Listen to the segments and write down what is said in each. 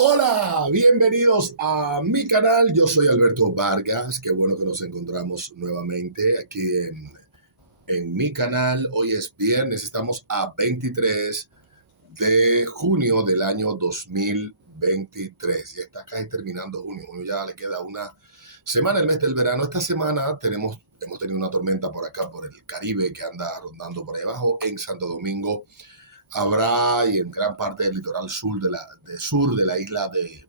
Hola, bienvenidos a mi canal. Yo soy Alberto Vargas. Qué bueno que nos encontramos nuevamente aquí en mi canal. Hoy es viernes, estamos a 23 de junio del año 2023. Ya está casi terminando junio. Junio ya le queda una semana, el mes del verano. Esta semana hemos tenido una tormenta por acá, por el Caribe, que anda rondando por ahí abajo en Santo Domingo. Habrá y en gran parte del litoral sur de la isla de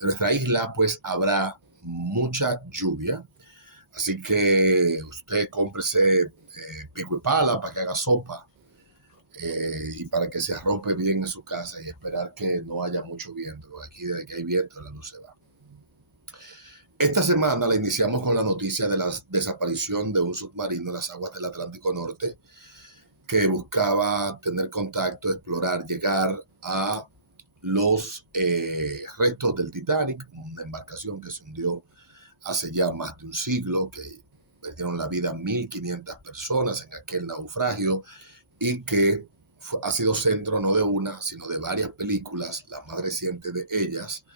nuestra isla, pues habrá mucha lluvia. Así que usted cómprese pico y pala para que haga sopa y para que se arrope bien en su casa y esperar que no haya mucho viento, porque aquí desde que hay viento la luz se va. Esta semana la iniciamos con la noticia de la desaparición de un submarino en las aguas del Atlántico Norte que buscaba tener contacto, explorar, llegar a los restos del Titanic, una embarcación que se hundió hace ya más de un siglo, que perdieron la vida 1.500 personas en aquel naufragio y que ha sido centro no de una, sino de varias películas, la más reciente de ellas,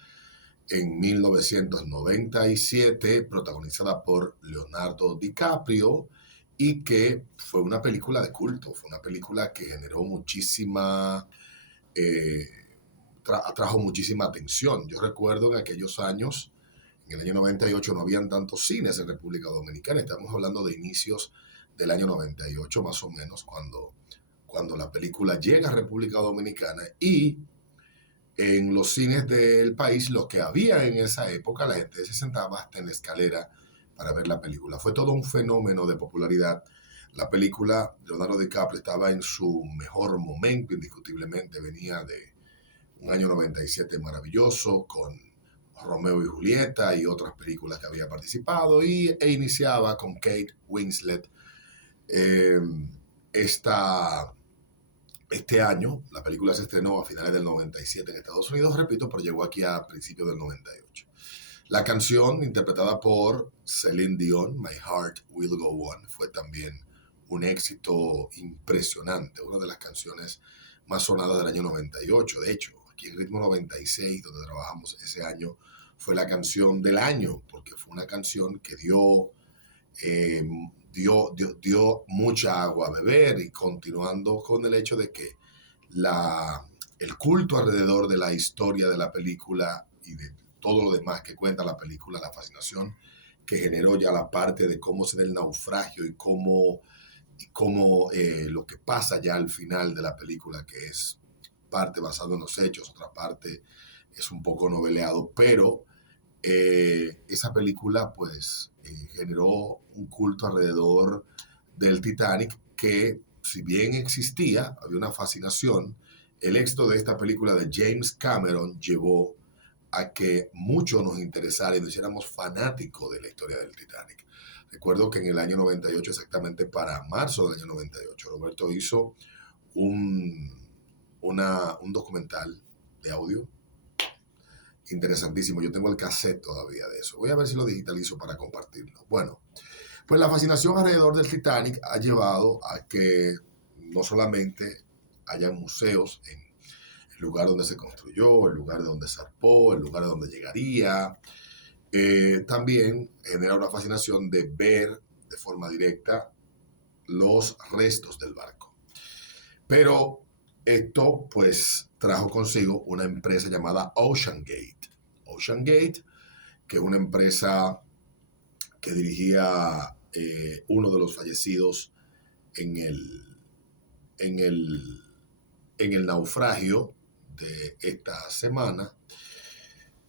en 1997, protagonizada por Leonardo DiCaprio, y que fue una película de culto, fue una película que generó muchísima, eh, atrajo muchísima atención. Yo recuerdo en aquellos años, en el año 98 no habían tantos cines en República Dominicana, estamos hablando de inicios del año 98 más o menos, cuando la película llega a República Dominicana y en los cines del país, lo que había en esa época, la gente se sentaba hasta en la escalera para ver la película. Fue todo un fenómeno de popularidad. La película, Leonardo DiCaprio estaba en su mejor momento, indiscutiblemente. Venía de un año 97 maravilloso, con Romeo y Julieta y otras películas que había participado, e iniciaba con Kate Winslet eh, esta este año. La película se estrenó a finales del 97 en Estados Unidos, repito, pero llegó aquí a principios del 98. La canción, interpretada por Celine Dion, My Heart Will Go On, fue también un éxito impresionante, una de las canciones más sonadas del año 98. De hecho, aquí en Ritmo 96, donde trabajamos ese año, fue la canción del año, porque fue una canción que eh, dio mucha agua a beber, y continuando con el hecho de que el culto alrededor de la historia de la película y de todo lo demás que cuenta la película, la fascinación que generó ya la parte de cómo se da el naufragio y cómo lo que pasa ya al final de la película, que es parte basado en los hechos, otra parte es un poco noveleado, pero esa película pues generó un culto alrededor del Titanic que, si bien existía, había una fascinación. El éxito de esta película de James Cameron llevó a que mucho nos interesara y nos hiciéramos fanáticos de la historia del Titanic. Recuerdo que en el año 98, exactamente para marzo del año 98, Roberto hizo un, un documental de audio interesantísimo. Yo tengo el cassette todavía de eso. Voy a ver si lo digitalizo para compartirlo. Bueno, pues la fascinación alrededor del Titanic ha llevado a que no solamente haya museos en el lugar donde se construyó, el lugar de donde zarpó, el lugar de donde llegaría, también genera una fascinación de ver de forma directa los restos del barco. Pero esto pues trajo consigo una empresa llamada Ocean Gate. Ocean Gate, que es una empresa que dirigía uno de los fallecidos en el, en el, en el naufragio de esta semana,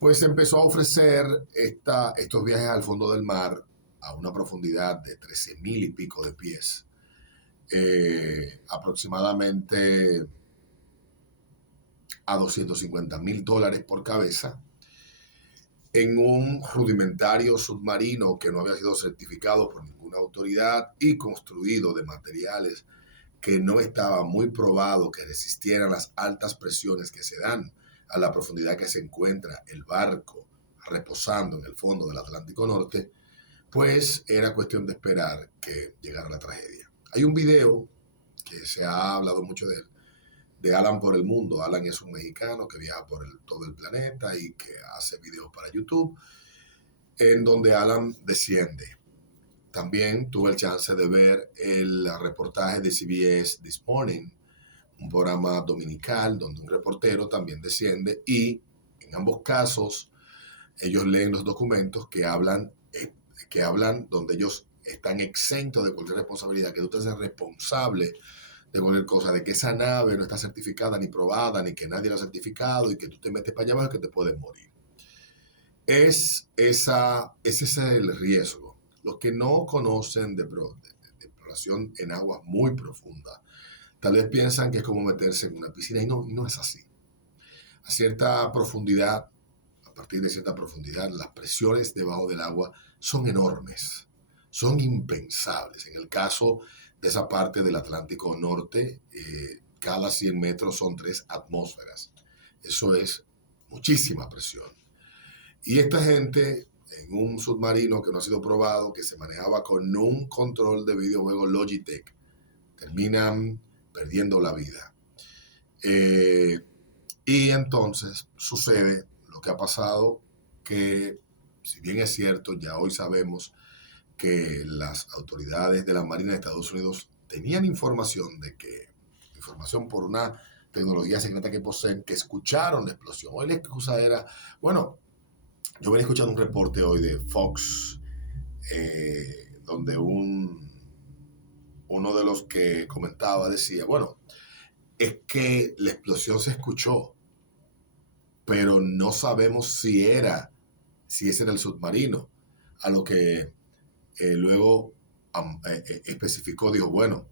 pues empezó a ofrecer estos viajes al fondo del mar a una profundidad de 13,000 y pico de pies, aproximadamente a $250,000 por cabeza, en un rudimentario submarino que no había sido certificado por ninguna autoridad y construido de materiales que no estaba muy probado que resistieran las altas presiones que se dan a la profundidad que se encuentra el barco reposando en el fondo del Atlántico Norte. Pues era cuestión de esperar que llegara la tragedia. Hay un video que se ha hablado mucho de él, de Alan por el mundo. Alan es un mexicano que viaja por todo el planeta y que hace videos para YouTube, en donde Alan desciende. También tuve el chance de ver el reportaje de CBS This Morning, un programa dominical donde un reportero también desciende y en ambos casos ellos leen los documentos que hablan donde ellos están exentos de cualquier responsabilidad, que tú te seas responsable de cualquier cosa, de que esa nave no está certificada ni probada, ni que nadie la ha certificado y que tú te metes para allá abajo y que te puedes morir. Ese es el riesgo. Los que no conocen de exploración en aguas muy profundas, tal vez piensan que es como meterse en una piscina y no es así. A cierta profundidad, a partir de cierta profundidad, las presiones debajo del agua son enormes, son impensables. En el caso de esa parte del Atlántico Norte, cada 100 metros son 3 atmósferas. Eso es muchísima presión. Y esta gente, en un submarino que no ha sido probado, que se manejaba con un control de videojuego Logitech, terminan perdiendo la vida. Y entonces sucede lo que ha pasado, que si bien es cierto, ya hoy sabemos que las autoridades de la Marina de Estados Unidos tenían información por una tecnología secreta que poseen, que escucharon la explosión. Hoy la excusa era, bueno, yo venía escuchando un reporte hoy de Fox, donde uno de los que comentaba decía, bueno, es que la explosión se escuchó, pero no sabemos si ese era el submarino. A lo que luego especificó, dijo, bueno,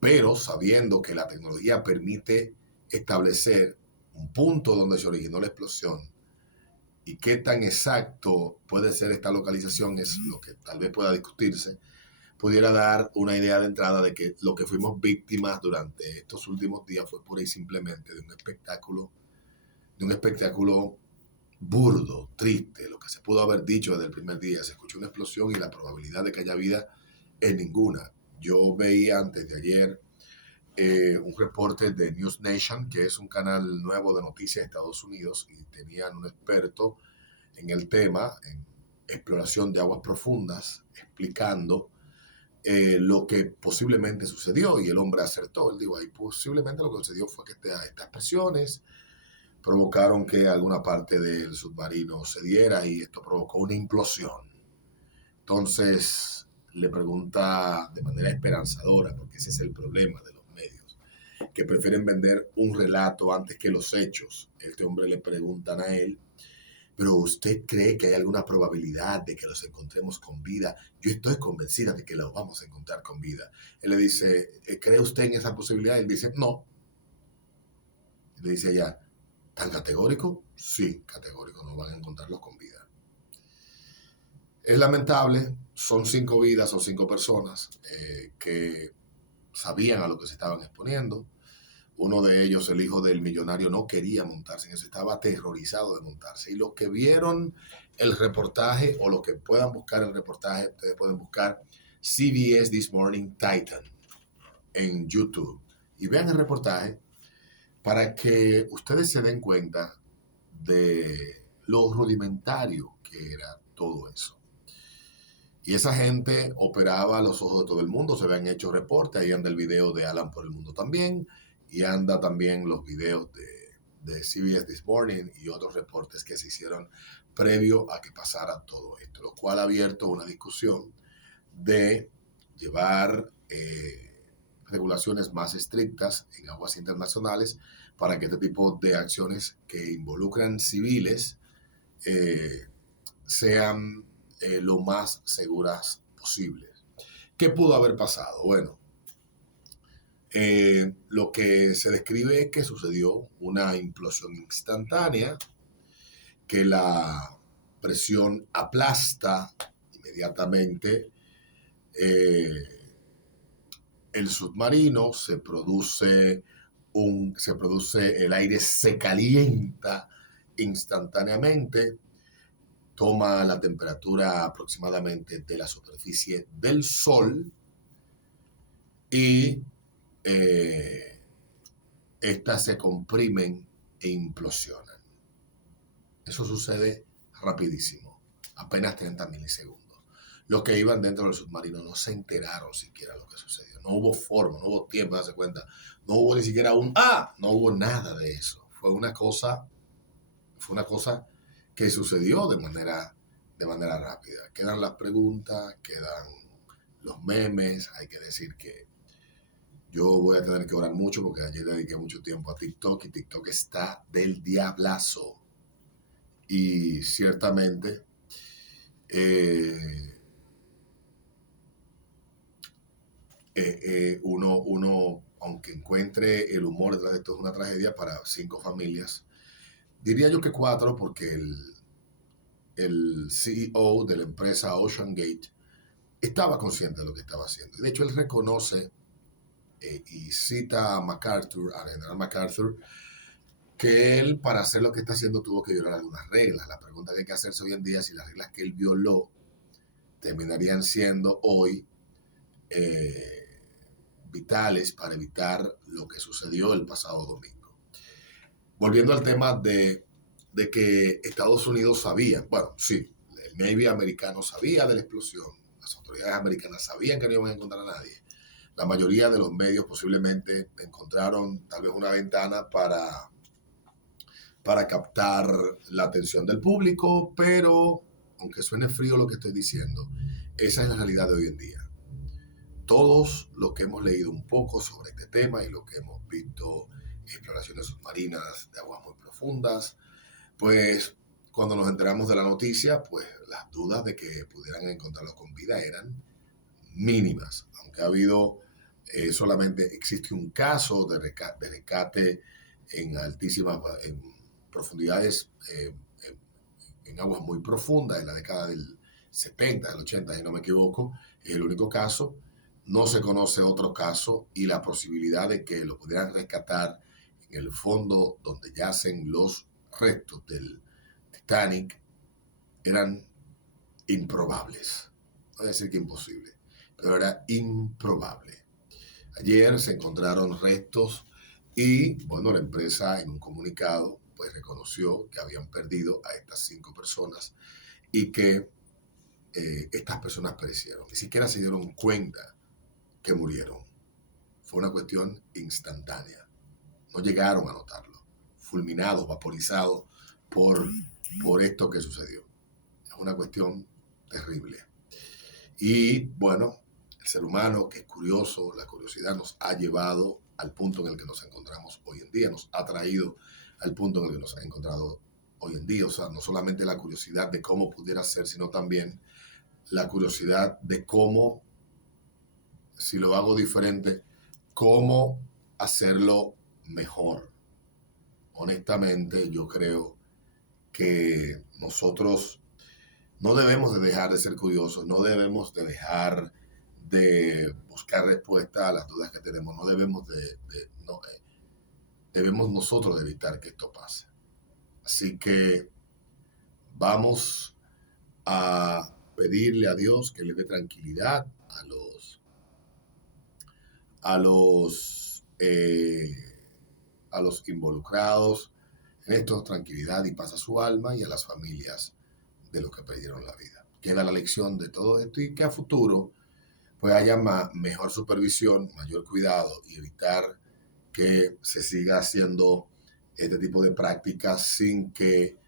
pero sabiendo que la tecnología permite establecer un punto donde se originó la explosión y qué tan exacto puede ser esta localización es lo que tal vez pueda discutirse, pudiera dar una idea de entrada de que lo que fuimos víctimas durante estos últimos días fue pura y simplemente de un espectáculo burdo, triste, lo que se pudo haber dicho desde el primer día. Se escuchó una explosión y la probabilidad de que haya vida es ninguna. Yo veía antes de ayer un reporte de News Nation, que es un canal nuevo de noticias de Estados Unidos, y tenían un experto en el tema, en exploración de aguas profundas, explicando lo que posiblemente sucedió, y el hombre acertó. Él dijo, ahí posiblemente lo que sucedió fue que estas presiones provocaron que alguna parte del submarino se diera y esto provocó una implosión. Entonces le pregunta de manera esperanzadora, porque ese es el problema de los medios, que prefieren vender un relato antes que los hechos. Este hombre le preguntan a él, pero ¿usted cree que hay alguna probabilidad de que los encontremos con vida? Yo estoy convencida de que los vamos a encontrar con vida. Él le dice, ¿cree usted en esa posibilidad? Él dice, no. Le dice ella, ¿tan categórico? Sí, categórico, no van a encontrarlos con vida. Es lamentable, son 5 vidas, son 5 personas que sabían a lo que se estaban exponiendo. Uno de ellos, el hijo del millonario, no quería montarse en eso, estaba aterrorizado de montarse. Y los que vieron el reportaje o los que puedan buscar el reportaje, ustedes pueden buscar CBS This Morning Titan en YouTube y vean el reportaje para que ustedes se den cuenta de lo rudimentario que era todo eso. Y esa gente operaba a los ojos de todo el mundo, se habían hecho reportes, ahí anda el video de Alan por el mundo también, y anda también los videos de CBS This Morning y otros reportes que se hicieron previo a que pasara todo esto, lo cual ha abierto una discusión de llevar regulaciones más estrictas en aguas internacionales para que este tipo de acciones que involucran civiles sean lo más seguras posibles. ¿Qué pudo haber pasado? Bueno, lo que se describe es que sucedió una implosión instantánea, que la presión aplasta inmediatamente el submarino, se produce el aire se calienta instantáneamente, toma la temperatura aproximadamente de la superficie del Sol y estas se comprimen e implosionan. Eso sucede rapidísimo, apenas 30 milisegundos. Los que iban dentro del submarino no se enteraron siquiera lo que sucedió. No hubo forma, no hubo tiempo de darse cuenta. No hubo ni siquiera no hubo nada de eso. Fue una cosa que sucedió de manera rápida. Quedan las preguntas, quedan los memes. Hay que decir que yo voy a tener que orar mucho porque ayer dediqué mucho tiempo a TikTok y TikTok está del diablazo. Y ciertamente uno, aunque encuentre el humor detrás de esto, es una tragedia para 5 familias. Diría yo que 4 porque el CEO de la empresa Ocean Gate estaba consciente de lo que estaba haciendo. De hecho, él reconoce y cita a MacArthur, al general MacArthur, que él, para hacer lo que está haciendo, tuvo que violar algunas reglas. La pregunta que hay que hacerse hoy en día es si las reglas que él violó terminarían siendo hoy vitales para evitar lo que sucedió el pasado domingo. Volviendo al tema de que Estados Unidos sabía, bueno, sí, el Navy americano sabía de la explosión, las autoridades americanas sabían que no iban a encontrar a nadie. La mayoría de los medios posiblemente encontraron tal vez una ventana para captar la atención del público, pero aunque suene frío lo que estoy diciendo, esa es la realidad de hoy en día. Todos los que hemos leído un poco sobre este tema y los que hemos visto exploraciones submarinas de aguas muy profundas, pues cuando nos enteramos de la noticia, pues las dudas de que pudieran encontrarlos con vida eran mínimas, aunque ha habido solamente existe un caso de rescate en altísimas profundidades, en aguas muy profundas, en la década del 70, del 80, si no me equivoco, es el único caso. No se conoce otro caso y la posibilidad de que lo pudieran rescatar en el fondo donde yacen los restos del Titanic eran improbables. No voy a decir que imposible, pero era improbable. Ayer se encontraron restos y, bueno, la empresa en un comunicado pues reconoció que habían perdido a estas 5 personas y que estas personas perecieron. Ni siquiera se dieron cuenta que murieron. Fue una cuestión instantánea. No llegaron a notarlo. Fulminados, vaporizados por esto que sucedió. Es una cuestión terrible. Y bueno, el ser humano, que es curioso, la curiosidad nos ha llevado al punto en el que nos encontramos hoy en día, nos ha traído al punto en el que nos ha encontrado hoy en día. O sea, no solamente la curiosidad de cómo pudiera ser, sino también la curiosidad de cómo, si lo hago diferente, cómo hacerlo mejor. Honestamente, yo creo que nosotros no debemos de dejar de ser curiosos, no debemos de dejar de buscar respuesta a las dudas que tenemos, no debemos debemos nosotros de evitar que esto pase. Así que vamos a pedirle a Dios que le dé tranquilidad a los involucrados en esto, tranquilidad y paz a su alma y a las familias de los que perdieron la vida. Queda la lección de todo esto y que a futuro pues haya mejor supervisión, mayor cuidado y evitar que se siga haciendo este tipo de prácticas sin que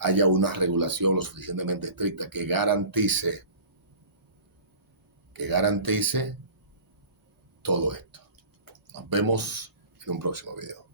haya una regulación lo suficientemente estricta que garantice todo esto. Nos vemos en un próximo video.